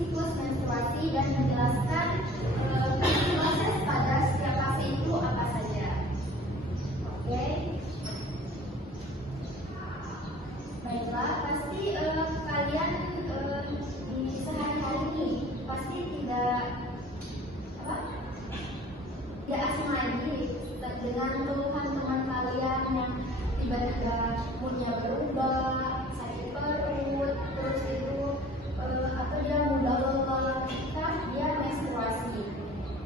siklus menstruasi dan menjelaskan proses pada setiap fase itu apa saja. Oke. Baiklah, pasti kalian di sehari-hari nih pasti tidak asing lagi dengan keluhan teman kalian yang tiba-tiba moodnya berubah, sakit perut, terus itu atau dia mudah lelah ketika dia menstruasi.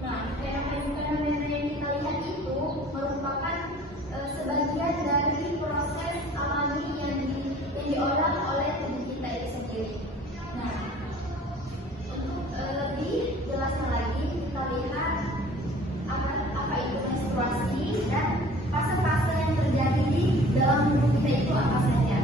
Nah, fenomena yang kita lihat itu merupakan sebagian dari proses alami yang diolah oleh tubuh kita itu sendiri. Nah, untuk lebih jelasnya lagi kita lihat apa itu menstruasi dan fase-fase yang terjadi di dalam tubuh kita itu apa saja.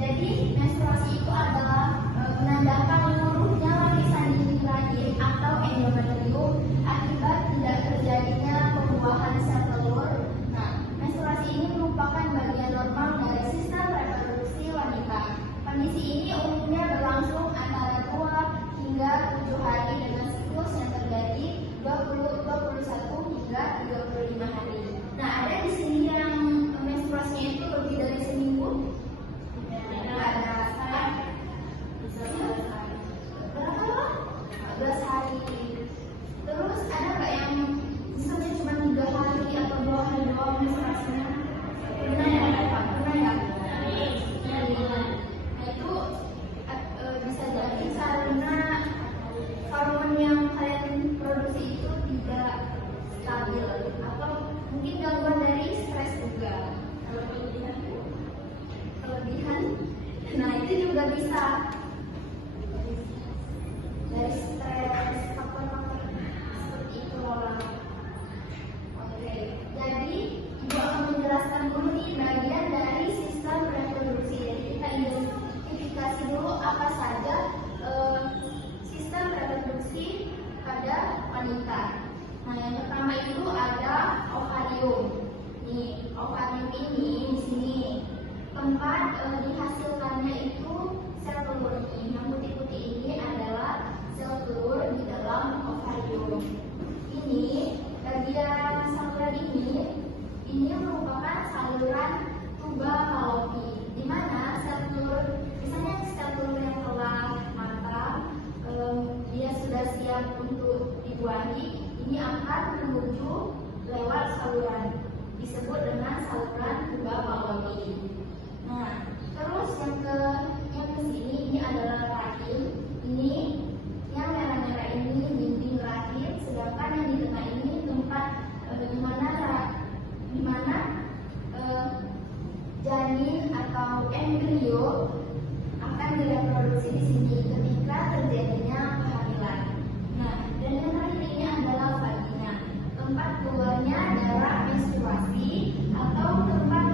Jadi menstruasi itu adalah menandakan luruhnya lapisan dinding rahim atau endometrium akibat tidak terjadinya pembuahan sel telur. Nah, menstruasi ini merupakan bagian normal dari sistem reproduksi wanita. Kondisi ini umumnya berlangsung antara 2 hingga 7 hari dengan siklus yang terjadi 20, 21 hingga 35 hari. Nah, ada di sini yang menstruasinya itu lebih dari seminggu. Ada saya berapa loh? 14 hari. Terus ada nggak yang misalnya cuma 3 hari atau 2 hari doang menstruasinya? Pernah ya? Pernah ya? Nah, itu bisa jadi karena hormon yang kalian produksi itu tidak stabil atau mungkin gangguan dari stres juga. Kelebihan, nah itu juga bisa dari stres, faktor-faktor seperti itu loh. Oke, jadi ibu akan menjelaskan dulu nih bagian dari sistem reproduksi. Jadi kita identifikasi dulu apa saja sistem reproduksi pada wanita. Nah, yang pertama itu ada ovarium. Nih, ovarium ini di sini tempat dihasilkannya itu sel telur ini. Yang putih-putih ini adalah sel telur di dalam ovarium. Ini bagian saluran ini merupakan saluran tuba Fallopi, di mana sel telur, misalnya sel telur yang telah matang, dia sudah siap untuk dibuahi, ini akan menuju lewat saluran disebut dengan saluran tuba Fallopi. Nah, terus yang ke sini ini adalah rahim. Ini yang merah-merah ini dinding rahim, sedangkan yang di tengah ini tempat di mana janin atau embrio akan direproduksi di sini ketika terjadinya kehamilan. Nah, dan yang terakhir ini adalah vagina, tempat keluarnya darah menstruasi atau tempat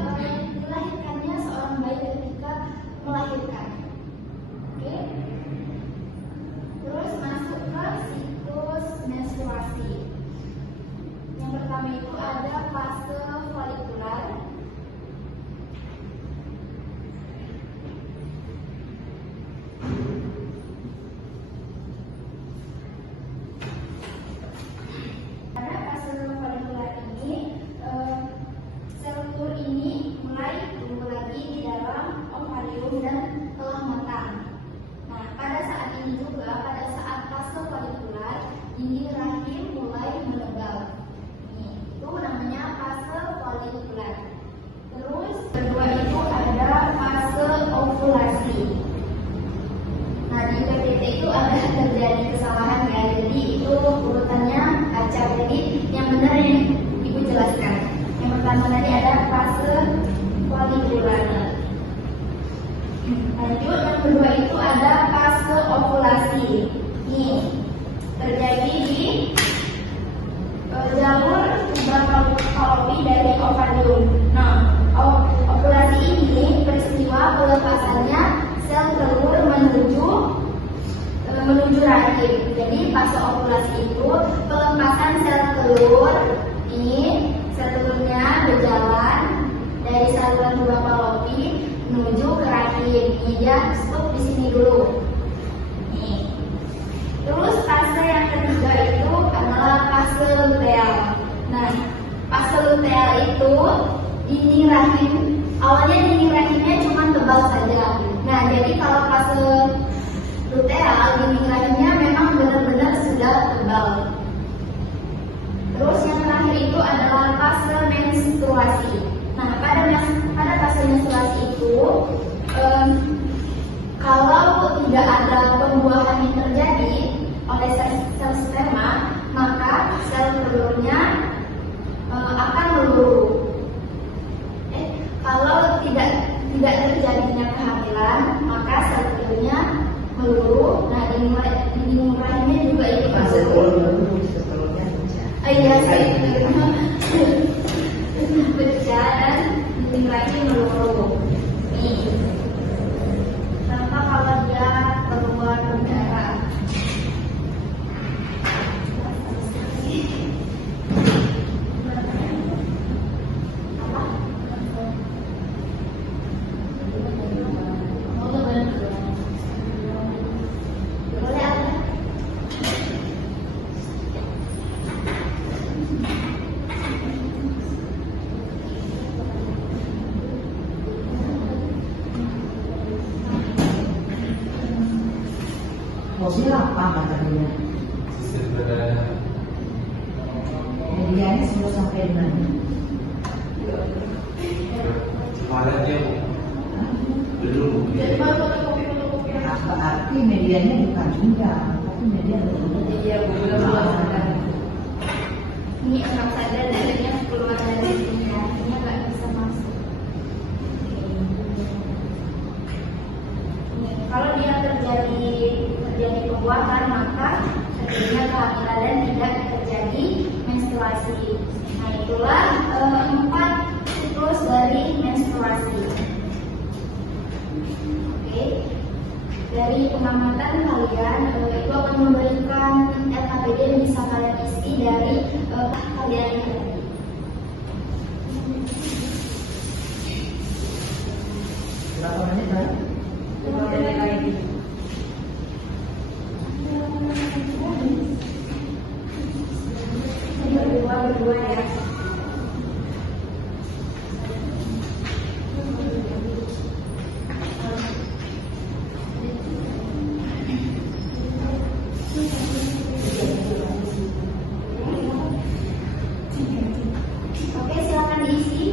dilahirkannya seorang bayi ketika melahirkan. Oke. Terus masuk ke siklus menstruasi. Yang pertama itu ada fase folikular. Pada fase folikular ini sel telur ini mulai tumbuh lagi di dalam ovarium dan telah matang. Nah, pada saat ini juga, pada saat fase folikular, dinding rahim mulai menebal. Itu namanya fase folikular. Terus kedua itu ada fase ovulasi. Nah, di PPT itu ada terjadi kesalahan ya, jadi itu urutannya acak. Jadi yang benar yang ibu jelaskan. Yang pertama tadi ada fase folikular. Lanjut, yang kedua itu ada fase ovulasi. Nih, terjadi di jalur tuba Fallopi dari ovarium. Nah, ovulasi ini peristiwa pelepasannya sel telur menuju rahim. Jadi fase ovulasi itu pelepasan sel telur. Ini sel telurnya berjalan dari saluran tuba Fallopi menuju ke rahim. Dia stop di sini dulu. Nih, itu dinding rahim, awalnya dinding rahimnya cuma tebal saja. Nah, jadi kalau fase luteal, dinding rahimnya memang benar-benar sudah tebal. Terus yang terakhir itu adalah fase menstruasi. Nah, pada fase menstruasi itu, kalau tidak ada pembuahan yang terjadi oleh sel sperma, maka sel telurnya akan meluru. Kalau tidak terjadinya kehamilan, maka sel telurnya meluru. Nah, dinding rahimnya juga ikut meluru. Iya, pecah dan dinding rahim meluru. Nih, tanpa kalau dia keluar darah. Maksudnya apa katanya? Medianya sudah sampai di mana? Kemarin dia belum. Apa arti medianya bukan juga, tapi media belum. Iya, ini enak saja darahnya keluar dari sini, artinya nggak bisa masuk. Kalau dia terjadi pembuahan, maka terjadinya kehamilan dan tidak terjadi menstruasi. Nah, itulah 4 siklus dari menstruasi. Oke, dari pengamatan kalian itu akan memberikan LKPD yang bisa kalian isi dari kalian yang tadi. Berapa menit kan? 5 menit lagi. Berdua ya. Oke, silakan diisi.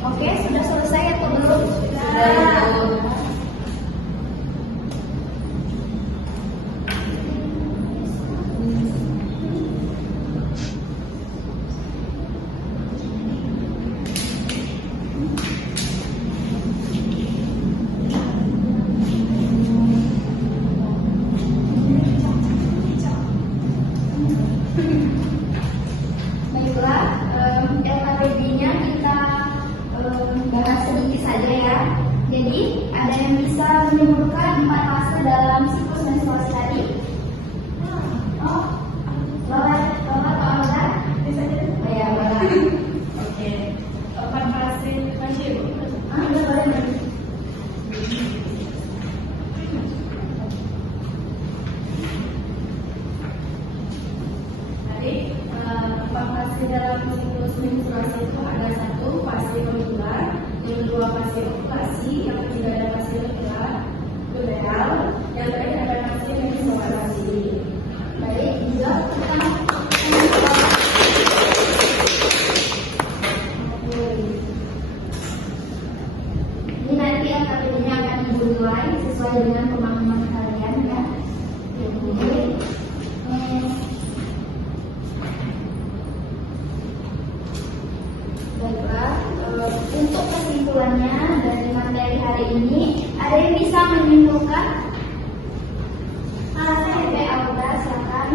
Oke, sudah selesai atau belum? Sudah. Baiklah, LKPD-nya kita bahas sedikit saja ya. Jadi, ada yang bisa menyebutkan 4 fase dalam siklus menstruasi tadi? Oh, Bapak Amanda? Bisa jadi? Oh ya, Bapak. Oke. 4 fase masih ya, Bu? Iya, boleh. Tadi, 4 fase dalam siklus menstruasi itu ada 1 fase folikular, yang kedua fase ovulasi, yang ketiga ada fase luteal, yang terakhir ada fase menstruasi. Baik, juga kita ini nanti LKPD-nya akan dimulai sesuai dengan pemahaman kalian ya. Jadi kesimpulannya dari materi hari ini. Ada yang bisa menyimpulkan? Saya Auda, silakan.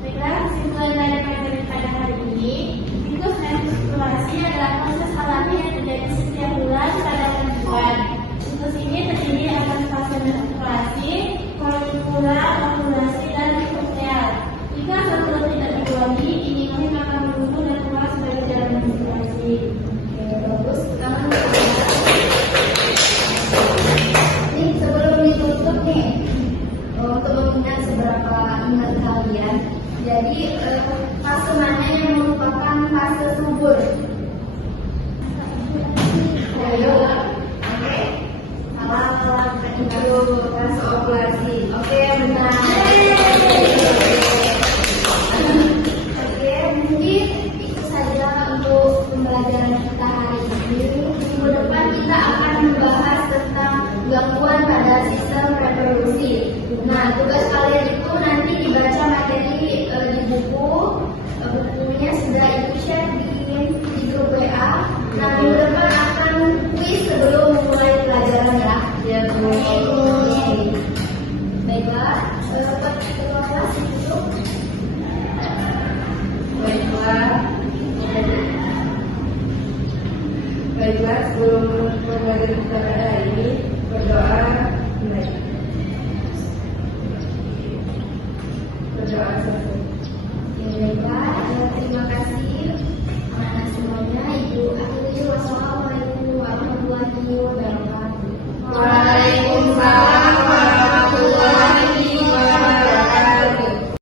Baiklah, kesimpulan dari materi pada hari ini, siklus menstruasi adalah proses alami yang terjadi setiap bulan pada perempuan. Siklus ini terdiri atas fase menstruasi, folikular, ovulasi, dan luteal. Jika satu tidak diulangi, ini akan menunggu dan keluar sebagai jalan menstruasi. Bagus. Ini sebelum ditutup nih, untuk mengingat seberapa ingat kalian. Jadi fase mana yang merupakan fase subur? Ayo, oke. Salah, itu fase ovulasi. Oke, benar. Oke, mungkin itu saja untuk pembelajaran kita hari ini. Minggu depan kita akan membahas tentang gangguan pada sistem reproduksi. Nah, tugas kalian itu nanti dibaca materi di buku. Bukunya sudah ibu share di grup WA. Nah, minggu depan akan kuis sebelum mulai pelajaran ya. Ya, oke. Baiklah, ketua kelas itu. Baiklah, sebelum pembelajaran kita pada hari ini, berdoa